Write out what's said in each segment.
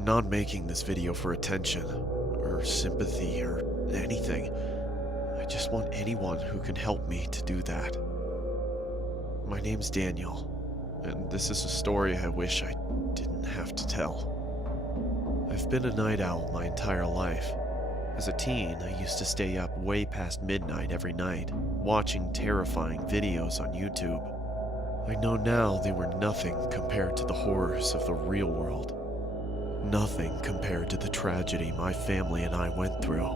I'm not making this video for attention, or sympathy, or anything. I just want anyone who can help me to do that. My name's Daniel, and this is a story I wish I didn't have to tell. I've been a night owl my entire life. As a teen, I used to stay up way past midnight every night, watching terrifying videos on YouTube. I know now they were nothing compared to the horrors of the real world. Nothing compared to the tragedy my family and I went through.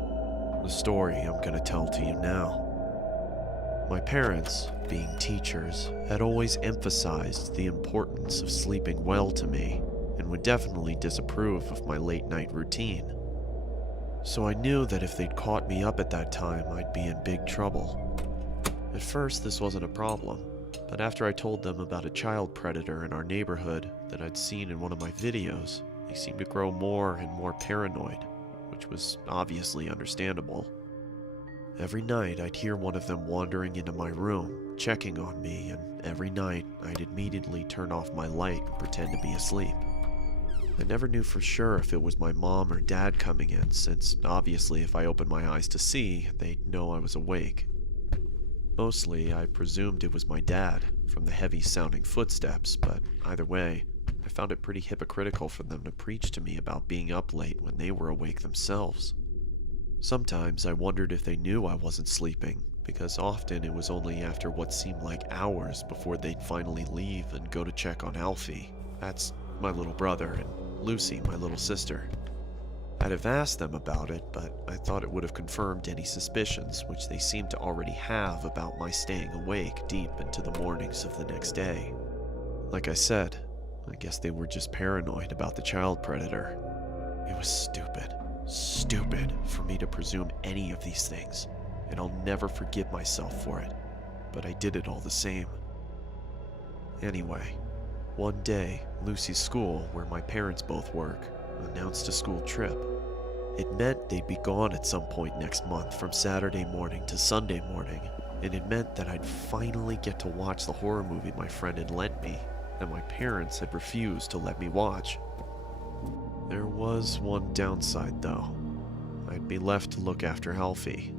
The story I'm gonna tell to you now. My parents, being teachers, had always emphasized the importance of sleeping well to me, and would definitely disapprove of my late night routine. So I knew that if they'd caught me up at that time, I'd be in big trouble. At first, this wasn't a problem, but after I told them about a child predator in our neighborhood that I'd seen in one of my videos, they seemed to grow more and more paranoid, which was obviously understandable. Every night, I'd hear one of them wandering into my room, checking on me, and every night, I'd immediately turn off my light and pretend to be asleep. I never knew for sure if it was my mom or dad coming in, since obviously if I opened my eyes to see, they'd know I was awake. Mostly, I presumed it was my dad, from the heavy-sounding footsteps, but either way, I found it pretty hypocritical for them to preach to me about being up late when they were awake themselves. Sometimes I wondered if they knew I wasn't sleeping, because often it was only after what seemed like hours before they'd finally leave and go to check on Alfie. That's my little brother, and Lucy, my little sister. I'd have asked them about it, but I thought it would have confirmed any suspicions which they seemed to already have about my staying awake deep into the mornings of the next day. Like I said, I guess they were just paranoid about the child predator. It was stupid for me to presume any of these things, and I'll never forgive myself for it, but I did it all the same. Anyway, one day, Lucy's school, where my parents both work, announced a school trip. It meant they'd be gone at some point next month from Saturday morning to Sunday morning, and it meant that I'd finally get to watch the horror movie my friend had lent me, that my parents had refused to let me watch. There was one downside, though. I'd be left to look after Alfie.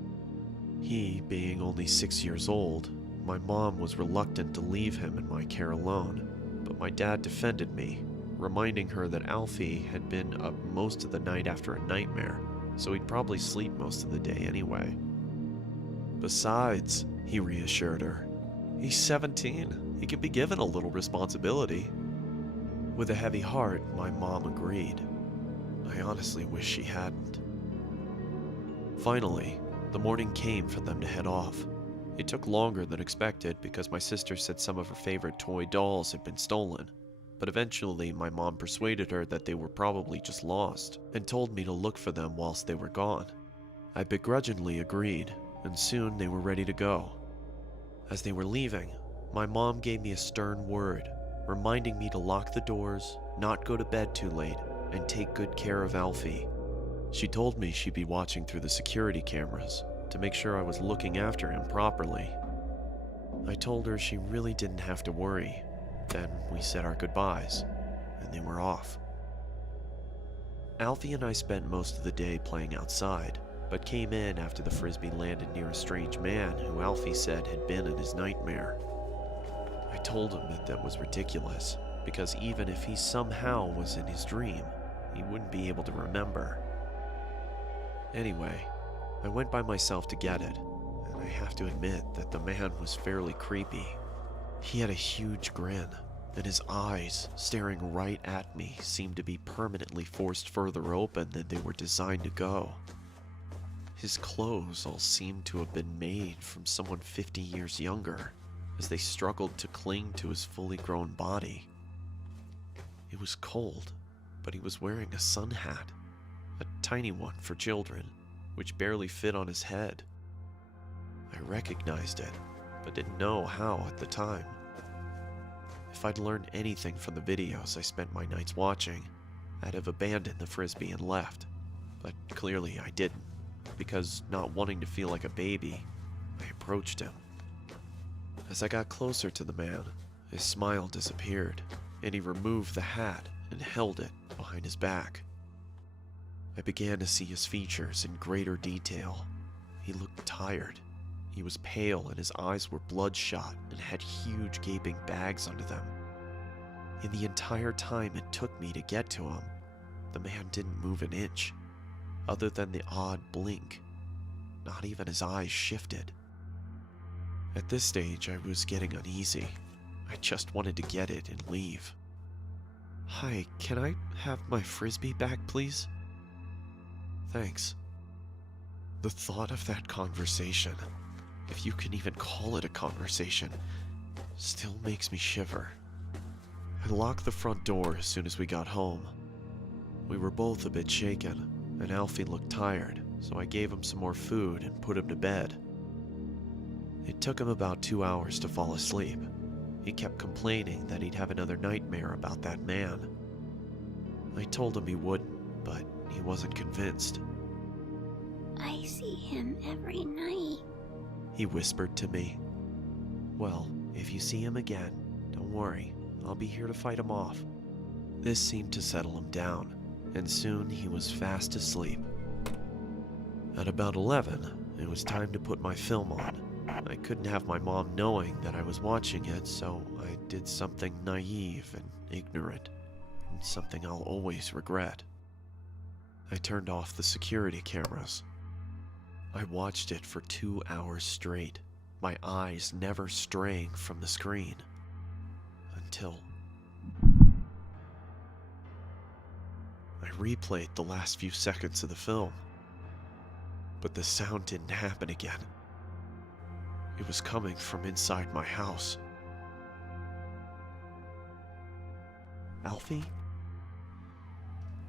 He, being only 6 years old, my mom was reluctant to leave him in my care alone, but my dad defended me, reminding her that Alfie had been up most of the night after a nightmare, so he'd probably sleep most of the day anyway. Besides, he reassured her, he's 17. He can be given a little responsibility. With a heavy heart, my mom agreed. I honestly wish she hadn't. Finally, the morning came for them to head off. It took longer than expected because my sister said some of her favorite toy dolls had been stolen, but eventually my mom persuaded her that they were probably just lost and told me to look for them whilst they were gone. I begrudgingly agreed, and soon they were ready to go. As they were leaving, my mom gave me a stern word, reminding me to lock the doors, not go to bed too late, and take good care of Alfie. She told me she'd be watching through the security cameras to make sure I was looking after him properly. I told her she really didn't have to worry. Then we said our goodbyes, and they were off. Alfie and I spent most of the day playing outside, but came in after the frisbee landed near a strange man who Alfie said had been in his nightmare. I told him that was ridiculous, because even if he somehow was in his dream, he wouldn't be able to remember. Anyway, I went by myself to get it, and I have to admit that the man was fairly creepy. He had a huge grin, and his eyes, staring right at me, seemed to be permanently forced further open than they were designed to go. His clothes all seemed to have been made from someone 50 years younger, as they struggled to cling to his fully grown body. It was cold, but he was wearing a sun hat, a tiny one for children, which barely fit on his head. I recognized it, but didn't know how at the time. If I'd learned anything from the videos I spent my nights watching, I'd have abandoned the frisbee and left, but clearly I didn't, because not wanting to feel like a baby, I approached him. As I got closer to the man, his smile disappeared, and he removed the hat and held it behind his back, I began to see his features in greater detail. He looked tired. He was pale and his eyes were bloodshot and had huge gaping bags under them. In the entire time it took me to get to him, the man didn't move an inch, other than the odd blink. Not even his eyes shifted. At this stage, I was getting uneasy. I just wanted to get it and leave. "Hi, can I have my frisbee back, please?" "Thanks." The thought of that conversation, if you can even call it a conversation, still makes me shiver. I locked the front door as soon as we got home. We were both a bit shaken, and Alfie looked tired, so I gave him some more food and put him to bed. It took him about 2 hours to fall asleep. He kept complaining that he'd have another nightmare about that man. I told him he wouldn't, but he wasn't convinced. "I see him every night," he whispered to me. "Well, if you see him again, don't worry, I'll be here to fight him off." This seemed to settle him down, and soon he was fast asleep. At about 11, it was time to put my film on. I couldn't have my mom knowing that I was watching it, so I did something naive and ignorant, and something I'll always regret. I turned off the security cameras. I watched it for 2 hours straight, my eyes never straying from the screen. Until I replayed the last few seconds of the film. But the sound didn't happen again. It was coming from inside my house. "Alfie?"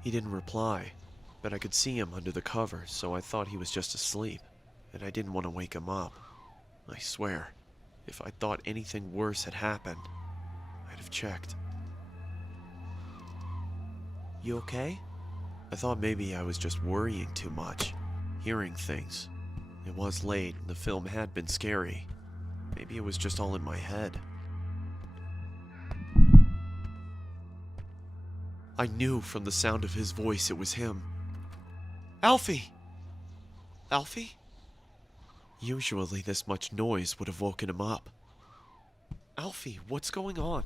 He didn't reply, but I could see him under the covers, so I thought he was just asleep, and I didn't want to wake him up. I swear, if I thought anything worse had happened, I'd have checked. "You okay?" I thought maybe I was just worrying too much, hearing things. It was late, and the film had been scary. Maybe it was just all in my head. I knew from the sound of his voice it was him. "Alfie! Alfie?" Usually this much noise would have woken him up. "Alfie, what's going on?"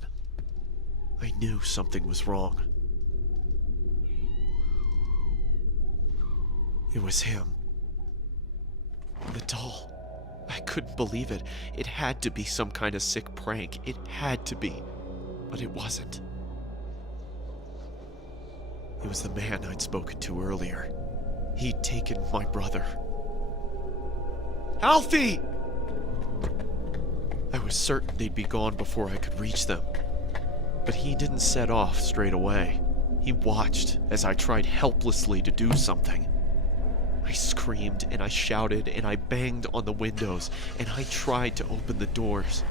I knew something was wrong. It was him. The doll. I couldn't believe it. It had to be some kind of sick prank. It had to be. But it wasn't. It was the man I'd spoken to earlier. He'd taken my brother. "Alfie!" I was certain they'd be gone before I could reach them. But he didn't set off straight away. He watched as I tried helplessly to do something. I screamed and I shouted and I banged on the windows and I tried to open the doors,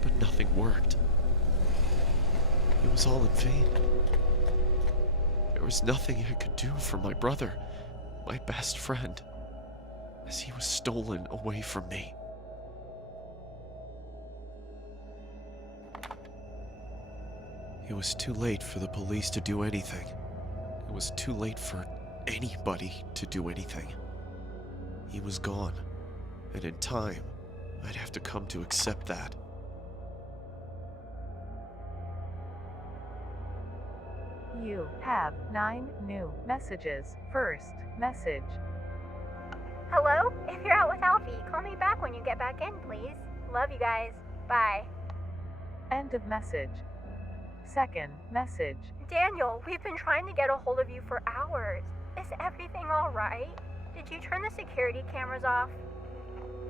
but nothing worked. It was all in vain. There was nothing I could do for my brother, my best friend, as he was stolen away from me. It was too late for the police to do anything. It was too late for anybody to do anything. He was gone, and in time, I'd have to come to accept that. You have 9 new messages. First message. Hello? If you're out with Alfie, call me back when you get back in, please. Love you guys. Bye. End of message. Second message. Daniel, we've been trying to get a hold of you for hours. Is everything alright? Did you turn the security cameras off?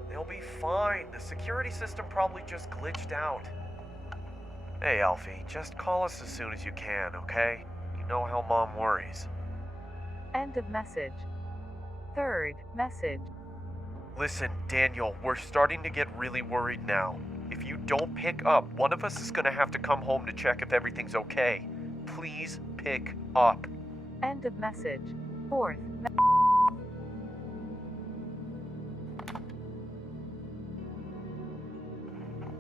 They'll be fine. The security system probably just glitched out. Hey, Alfie, just call us as soon as you can, okay? You know how Mom worries. End of message. Third message. Listen, Daniel, we're starting to get really worried now. If you don't pick up, one of us is gonna have to come home to check if everything's okay. Please pick up. End of message. Fourth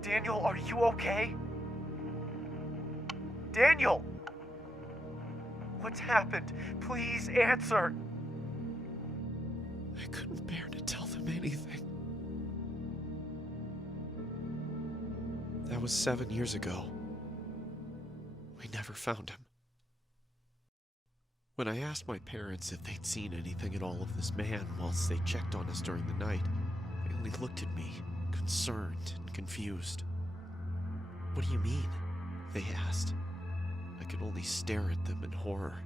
Daniel, are you okay? Daniel! What's happened? Please answer. I couldn't bear to tell them anything. That was 7 years ago. We never found him. When I asked my parents if they'd seen anything at all of this man whilst they checked on us during the night, they only looked at me, concerned and confused. "What do you mean?" they asked. I could only stare at them in horror.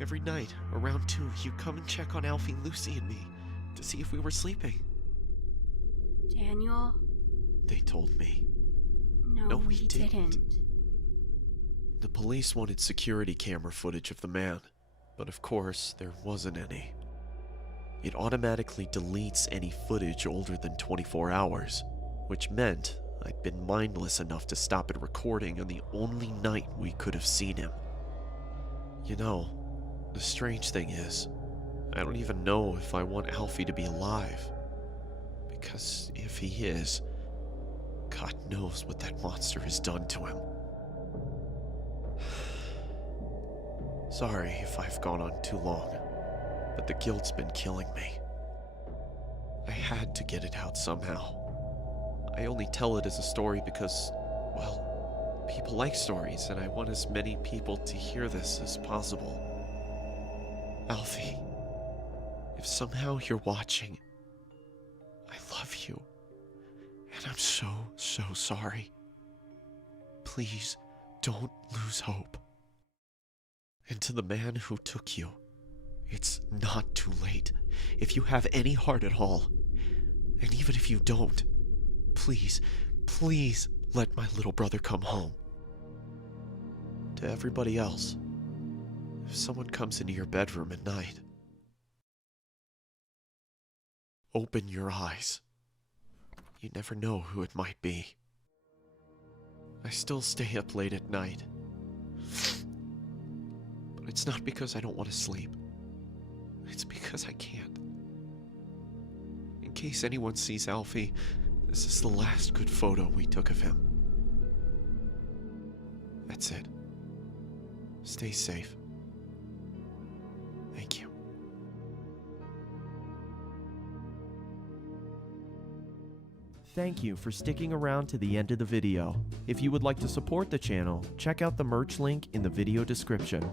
"Every night, around 2, you'd come and check on Alfie, Lucy, and me to see if we were sleeping," Daniel? they told me. No, we we didn't. didn't. The police wanted security camera footage of the man, but of course, there wasn't any. It automatically deletes any footage older than 24 hours, which meant I'd been mindless enough to stop it recording on the only night we could have seen him. You know, the strange thing is, I don't even know if I want Alfie to be alive. Because if he is, God knows what that monster has done to him. Sorry if I've gone on too long, but the guilt's been killing me. I had to get it out somehow. I only tell it as a story because, well, people like stories, and I want as many people to hear this as possible. Alfie, if somehow you're watching, I love you, and I'm so sorry. Please don't lose hope. And to the man who took you, it's not too late. If you have any heart at all, and even if you don't, please let my little brother come home. To everybody else, if someone comes into your bedroom at night, open your eyes. You never know who it might be. I still stay up late at night. But it's not because I don't want to sleep. It's because I can't. In case anyone sees Alfie, this is the last good photo we took of him. That's it. Stay safe. Thank you. Thank you for sticking around to the end of the video. If you would like to support the channel, check out the merch link in the video description.